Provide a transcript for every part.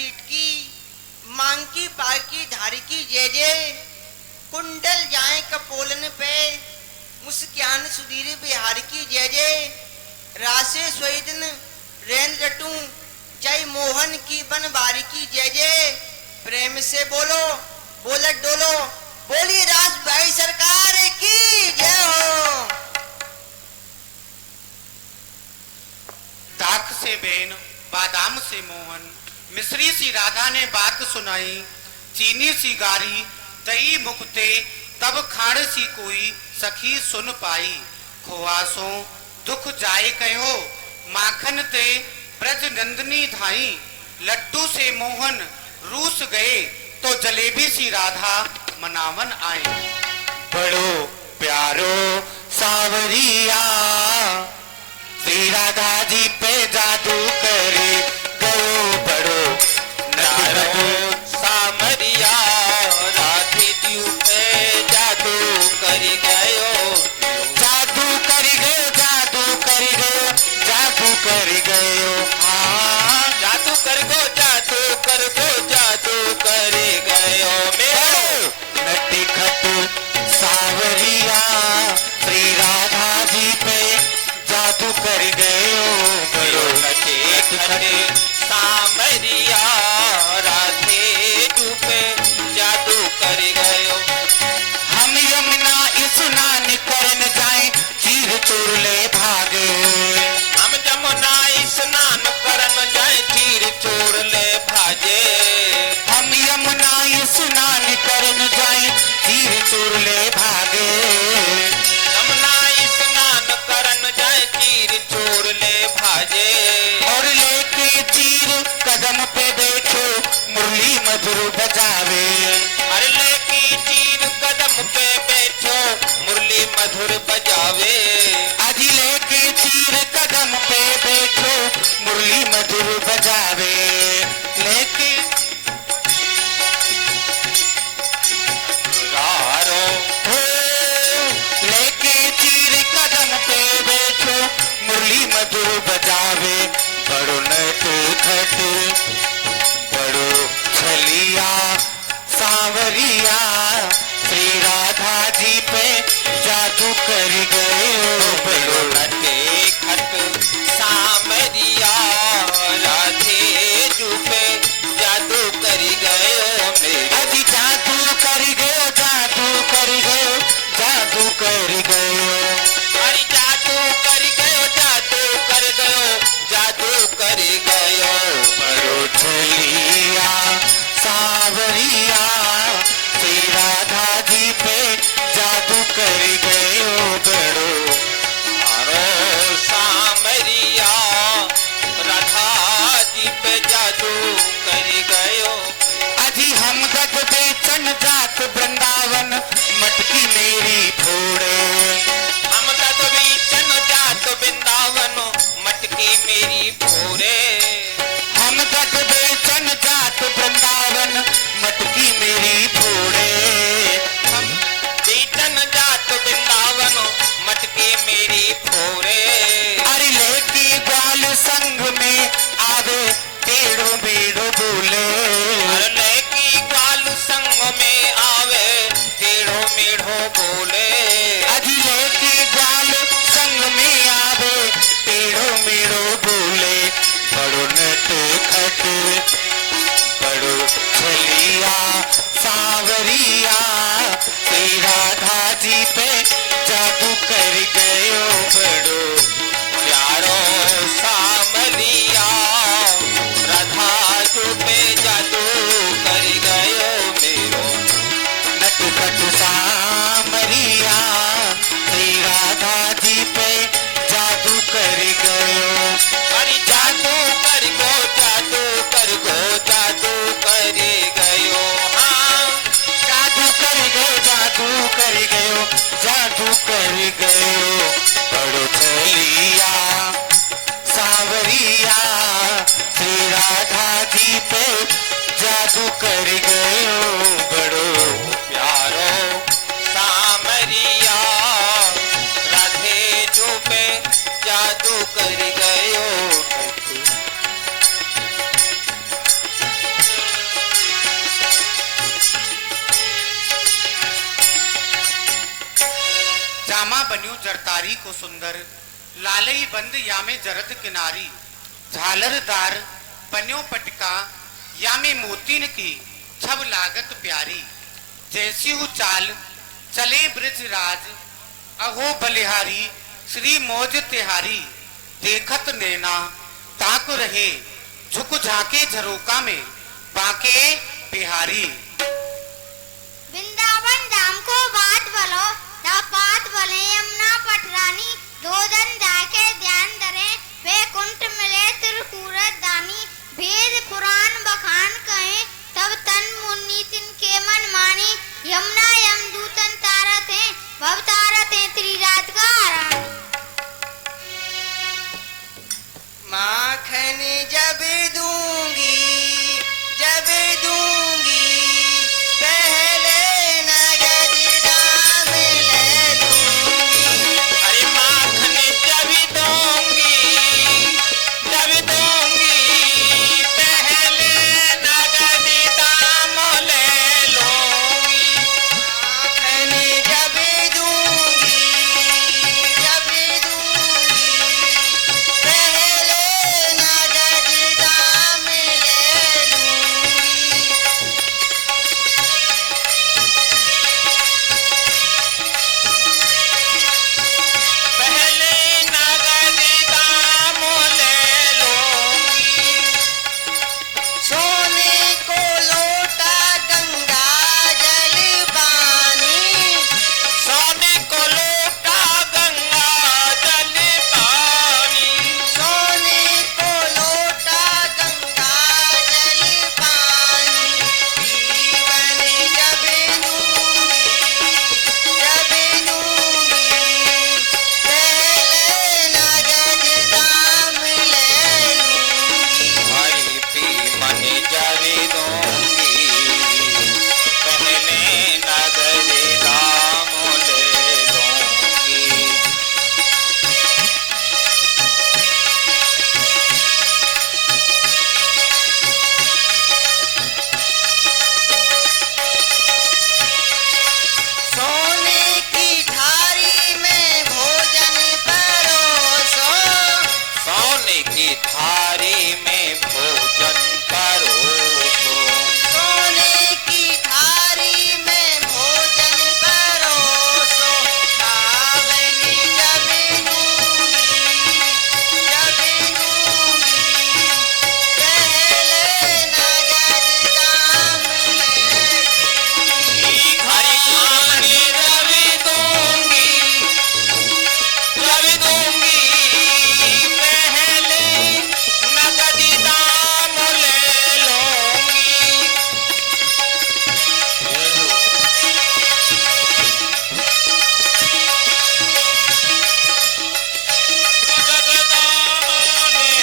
पीठ की, मांग की पाग की धारी की जय जय। कुंडल जाए कपोलन पे, मुस्कान सुधीर बिहार की जय जय। रासे सोई दिन रैन रटूं, जय मोहन की बनवारी की जय जय। प्रेम से बोलो, बोलत डोलो, बोलिए राज भाई सरकार की जय हो। दाख से बेन बादाम से मोहन, मिश्री सी राधा ने बात सुनाई। चीनी सी गारी दही मुकते, तब खाड़ सी कोई सखी सुन पाई। खोआसो दुख जाए कहो, माखन ते ब्रज नंदनी धाई। लड्डू से मोहन रूस गए, तो जलेबी सी राधा मनावन आए। बड़ो प्यारो सावरिया, श्री राधा जी पे जादू करे गयो। बड़ो प्यारो सावरिया, राधे जी पे जादू कर गयो। जादू कर गयो, जादू कर गयो, जादू कर गयो। हाँ जादू कर गो, जादू कर गो, जादू कर गयो। मेरो नटी खटू सावरिया, श्री राधा जी पे जादू कर गयो। बड़ो नटे खटे सावरिया, राधे जी पे जादू कर गयो। हम यमुना स्नान करन जाए, चीर चोर ले भागे। हम यमुना स्नान करन जाए, चीर चोर ले भागे। हम यमुना स्नान करन जाए, चीर चोर ले भागे। यमुना स्नान करन जाए, चीर चोर ले भागे। और लेके चीर कदम पे बैठो, मुरली मधुर बजावे। अरे लेके चीर कदम पे बैठो, मुरली मधुर बजावे। अजी लेके चीर कदम पे बैठो, मुरली मधुर बजावे। लेके रारो हो, लेके चीर कदम पे बैठो, मुरली मधुर बजावे। बड़ो नट खट बड़ो छलिया सावरिया, श्री राधा जी पे जादू कर गयो। बड़ो नटे खट सावरिया, राधे जी पे जादू कर गयो। अजी जादू कर गयो, जादू कर गयो, जादू कर गयो। अरे जादू कर गयो, जादू कर गयो, जादू कर गयो। बड़ो छलिया सावरिया, श्री राधा जी पे जादू कर गयो। बड़ो प्यारो सावरिया, राधा जी पे जादू कर गयो। अजी हम गद बेचन जात वृंदावन, मटकी मेरी फोड़े। हम गद बेचन जात वृंदावन, मटकी मेरी फोड़े। हम गद बेचन जात वृंदावन, मटकी मेरी फोड़े। हम बेचन जात वृंदावन, मटकी मेरी फोड़े। अरे लेके ग्वाल संग में आवे, टेढ़ो मेढ़ो बोले। अरे लेके ग्वाल संग में आवे, टेढ़ो मेढ़ो बोले। अजी लेके ग्वाल संग में आवे, टेढ़ो मेढ़ो बोले। बड़ो नट खट बड़ो छलिया सावरिया, श्री राधा जी पे जादू कर गयो। बड़ो प्यारो सावरिया, राधा जी पे जादू कर गयो। मेरो नट खट सावरिया, श्री राधा जी पे जादू कर गयो। अरे जादू कर गो, जादू कर गो, जादू कर गयो। हाँ जादू कर गयो, जादू कर गयो, जादू कर गयो। बड़ो छलिया सावरिया, श्री राधा जी पे जादू कर गयो। बड़ो प्यारो सावरिया, राधे जी पे जादू कर गयो। रामा बन्यू जरतारी को सुंदर, लालई बंद या में जरद किनारी, झालरदार बन्यो पटका या में मोतीन की छब लागत प्यारी, जैसी हु चाल चले ब्रज राज, अहो बलिहारी श्री मौज तिहारी, देखत नैना ताक रहे झुक झाके झरोका में बाके बिहारी। वृंदावन धाम को बात बोलो, पात बोले यमुना पटरानी, दो जन जाके ध्यान धरे, वैकुंठ मिले त्रिपुरत दानी, वेद पुराण बखान कहे, तब तन मुनि तिनके मन माने, यमुना यमदूतन तारत है, भव तारत है त्रिरात का रानी। माखन जब दूंगी पहले नगद दाम ले लूंगी। अरे माखन जब दूंगी पहले नगद दाम ले लूंगी। माखन जब दूंगी पहले नगद दाम ले लूंगी। पहले नगद दाम ले लूंगी। सोने को लोटा गंगा जल पानी, सोने को लोटा गंगा जल पानी। सोने को लोटा गंगा जल पानी, जीवन जब दूंगी पहले नगद दाम ले लूंगी। हरि पी मन जब दूंगी पहले नगद दाम ले लूंगी। सोने की थारी में भोजन परोसो, सोने की थारी में भोजन परोसो। सोने की थारी में भोजन परोसो, खावनी जब दूंगी पहले नगद दाम ले लूंगी। हरि खाने जब दूंगी पहले नगद दाम ले लूंगी। नगद दाम ले।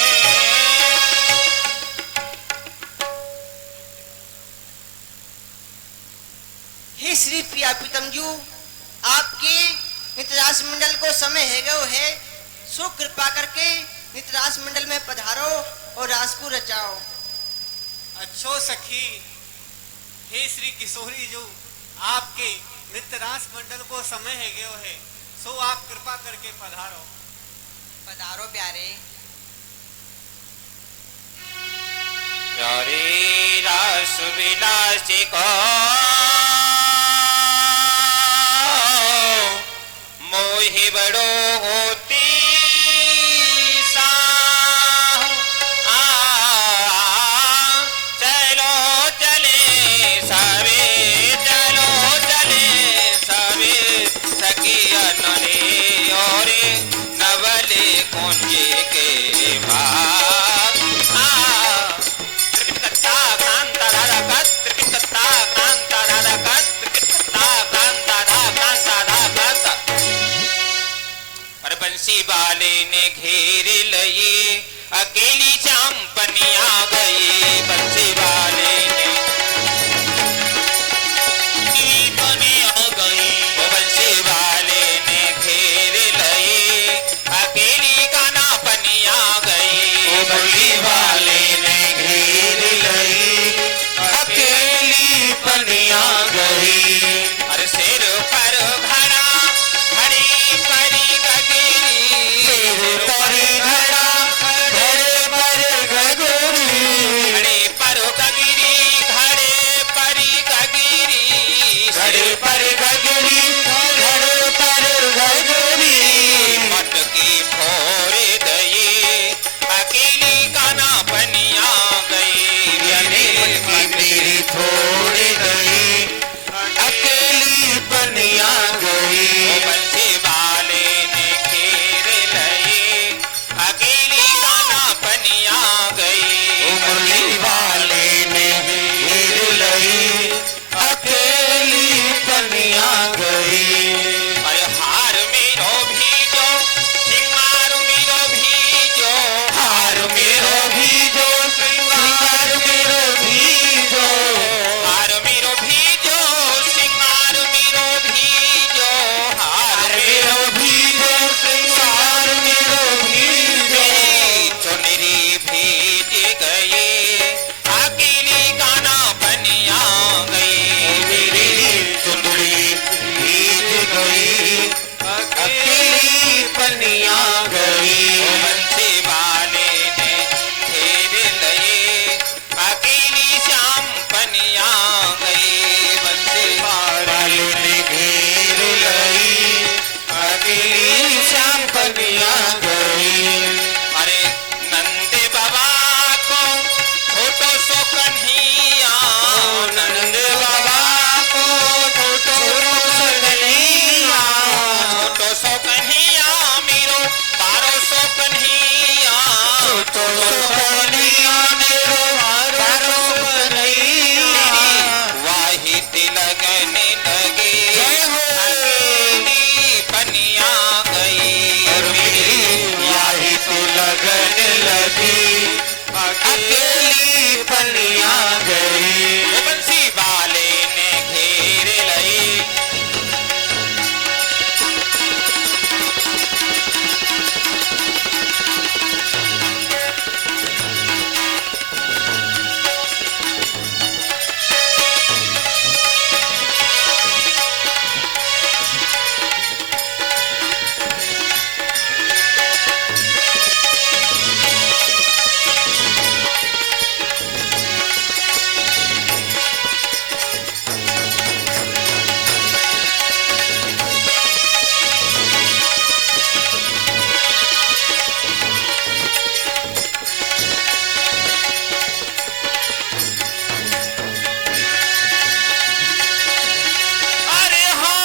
हे श्री प्रिया प्रीतमजू, आपके नितरास मंडल को समय है गयो है, सो कृपा करके नितरास मंडल में पधारो और रास को रचाओ। अच्छो सखी, हे श्री किशोरी जो आपके नित्यरास मंडल को समय है गयो है, सो आप कृपा करके पधारो। पधारो प्यारे। प्यारे रास विलासी को मोहि बड़ो होती सा। चलो चले सवे सखियन रे और नवले कुंजे के भाग। त्रिपितकता कांतारा कत, त्रिपितकता कांतारा कत, त्रिपितकता कांतारा कांता। पर बंसी वाले ने घेर लिए, अकेली चांपनी आ गई। बंसी वाले ने चांपनी आ गई। वो बंसी वाले ने घेर लिए, अकेली कानापनी आ गई। वो बंसी वाले ने घेर लिए, अकेली पनी आ गई। अरे सिर पर घड़ा घड़ी कि तेरी छोड़ गई अकेली पनिया गई बंसी वाले ने घेर लए अकेली गाना पनिया गई मुरली वाले ने घेर लई अकेली पनिया गई अरे हार मेरो भी जो सिंगार मेरो भी जो हार मेरो भी जो सिंगार मेरो भी जो हार मेरो भी जो सिंगार मेरो भी जो हार मेरो भी जो सिंगार मेरो भी जो चुनरी भेज गए अकेली गाना बनिया गई मेरी चुनरी भेज गई अकेली पनिया गई बंसी वाले ने घेर लए अकेली श्याम पनिया गई बंसी वाले ने घेर लई अकेली श्याम पनिया गई अरे नंद बाबा को छोटो सो कन्हैया नंद बाबा को छोटो सो कन्हैया छोटो सो कन्हैया मेरो 1200 कन्हैया छोटो सो कन्हैया मेरो 1200 कन्हैया वाही तिलकने लगे अकेली पनिया गई मेरी वाही तिलकने लगी अकेली पनिया गई बंसी वाले ने घेर लई अरे हाँ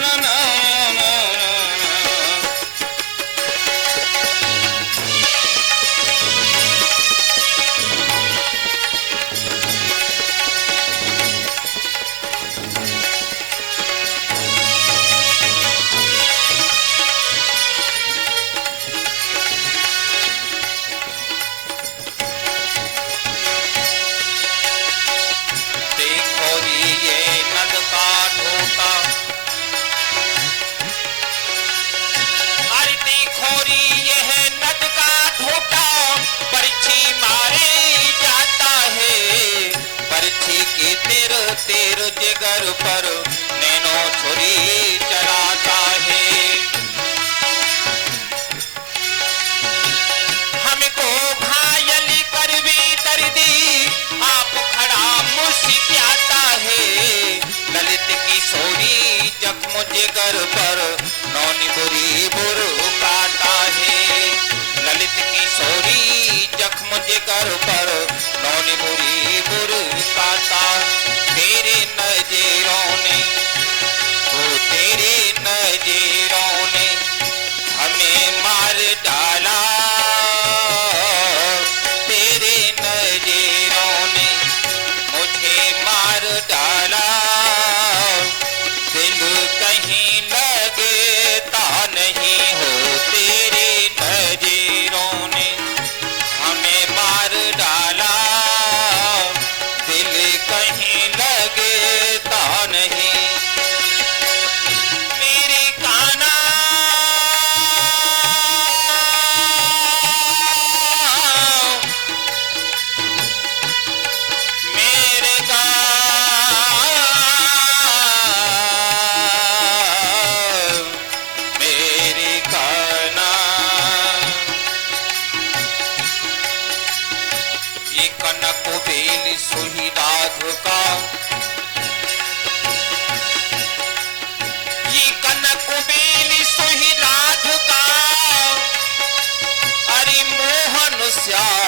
ना ना ना देखो ये नद का ढोका अरे देखो यह नद का ढोका परछी मारे जाता है परछी के तेर तेर जिगर पर नैनो छुरी चलाता है हमको घायल कर भी दर्दी आप खड़ा मुस्कुराता है ललित किशोरी जख्म जिगर पर नौनी बुरी बुर काटा है ललित किशोरी जख्म जिगर पर नौनी बुरी बुर काटा तेरे नजरों ने ओ तेरे नजरों ने हमें मार डाला तेरे नजरों ने मुझे मार डाला दिल कहीं लगता नहीं हो तेरे नजरों ने हमें मार डाला दिल कहीं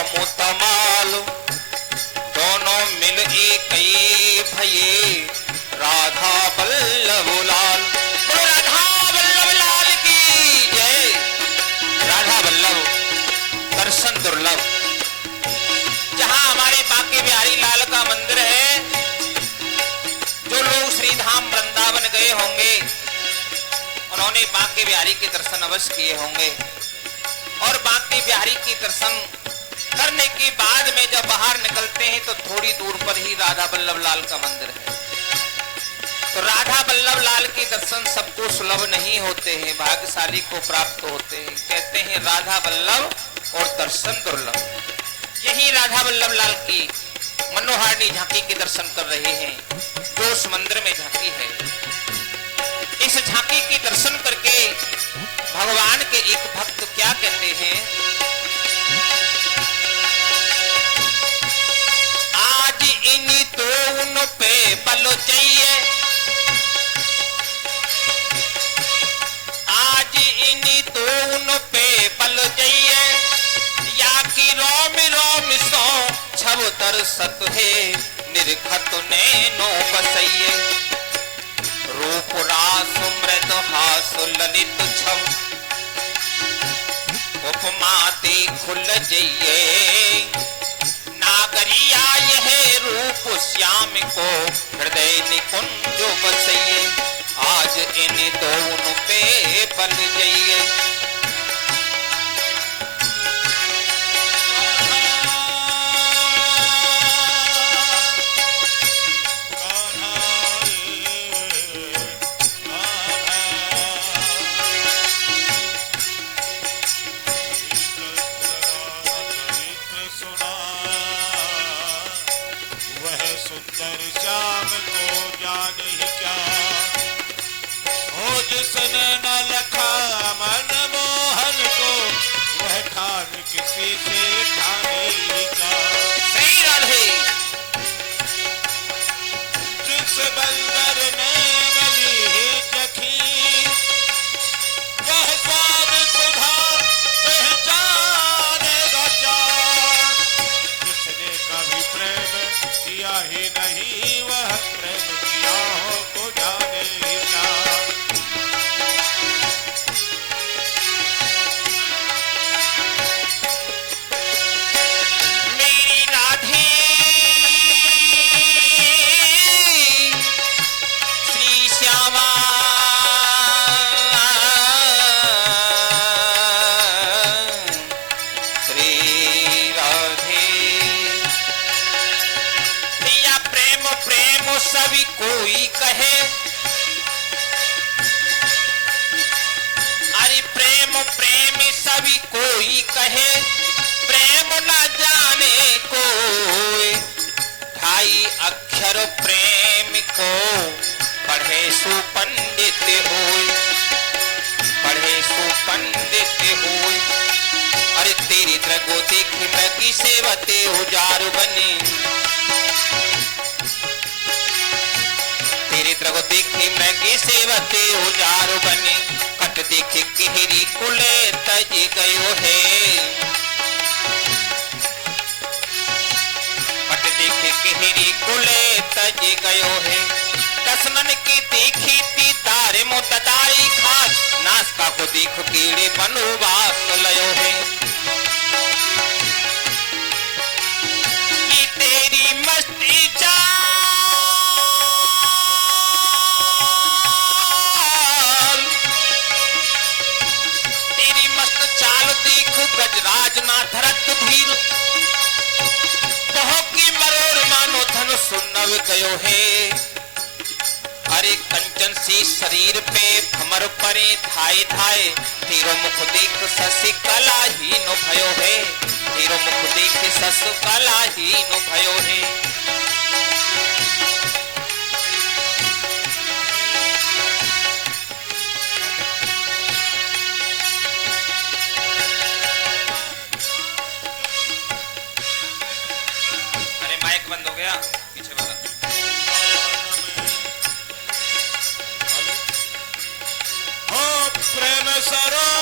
राम तमाल, दोनों मिल एक ही भये राधा वल्लभ लाल। बोलो राधा वल्लभ लाल की जय। राधा वल्लभ दर्शन दुर्लभ। जहां हमारे बांके बिहारी लाल का मंदिर है, जो लोग श्रीधाम वृंदावन गए होंगे उन्होंने बांके बिहारी के दर्शन अवश्य किए होंगे। और बांके बिहारी के दर्शन करने के बाद में जब बाहर निकलते हैं तो थोड़ी दूर पर ही राधा वल्लभ लाल का मंदिर है। तो राधा वल्लभ लाल के दर्शन सबको सुलभ नहीं होते हैं, भाग्यशाली को प्राप्त होते हैं। कहते हैं राधा वल्लभ और दर्शन दुर्लभ। यही राधा वल्लभ लाल की मनोहारिणी झांकी के दर्शन कर रहे हैं, जो उस मंदिर में झांकी है। इस झांकी के दर्शन करके भगवान के एक भक्त क्या कहते हैं, आज इन तो उन पे बल चाहिए, आज इन तो उन पे बल चाहिए, या कि रोम रोम सो छब तरसत है निरखत नैनो बसइए। रूप रास मृद हास ललित छम, उपमा ते खुल जइए, नागरिया यह रूप श्याम को हृदय निकुंज बसइए। आज इन दोनों पे बल जइए। सुंदर श्याम को जाने ही क्या, हो जिसने न लखा मन मोहन को, वह ठान किसी से ठाने ही क्या। सही राधे। जिस बंदर ने मिली ही चखी, वह स्वाद सुधा पहचानेगा जान। जिसने कभी प्रेम किया ही नहीं, वह प्रेम किया हो को जाने ही क्या। मेरी राधे श्री श्यामा, श्री राधे प्रिया प्रेम प्रेम सभी कोई कहे, अरे प्रेम प्रेम सभी कोई कहे, प्रेम न जाने कोई। ढाई अक्षर प्रेम को पढ़े सुपंडित होय, पढ़े सुपंडित होय। अरे तेरी द्रगो देख मृगी सेवते उजार बने, तेरे द्रगो देखे मृगी सेवते उजार बने। कट देखे किहरी कुले तज गयो है, कट देखे किहरी कुले तज गयो है। दसनन की देखी ती तारे मोतारी खास, नासका को देख कीड़े बनवास लयो है। कि तेरी मस्ती चाल, तेरी मस्त चाल देख गजराज ना धरत धीर, कहो कि मरोड़ मानो धनुष नव गयो है। अरे कंचन सी शरीर पे भमर परे धाए धाए, तेरो मुख देख शशि कला ही नो भयो है, तेरो मुख देख शशि कला ही नो भयो है। अरे माइक बंद हो गया पीछे वाला। हो प्रेम सरो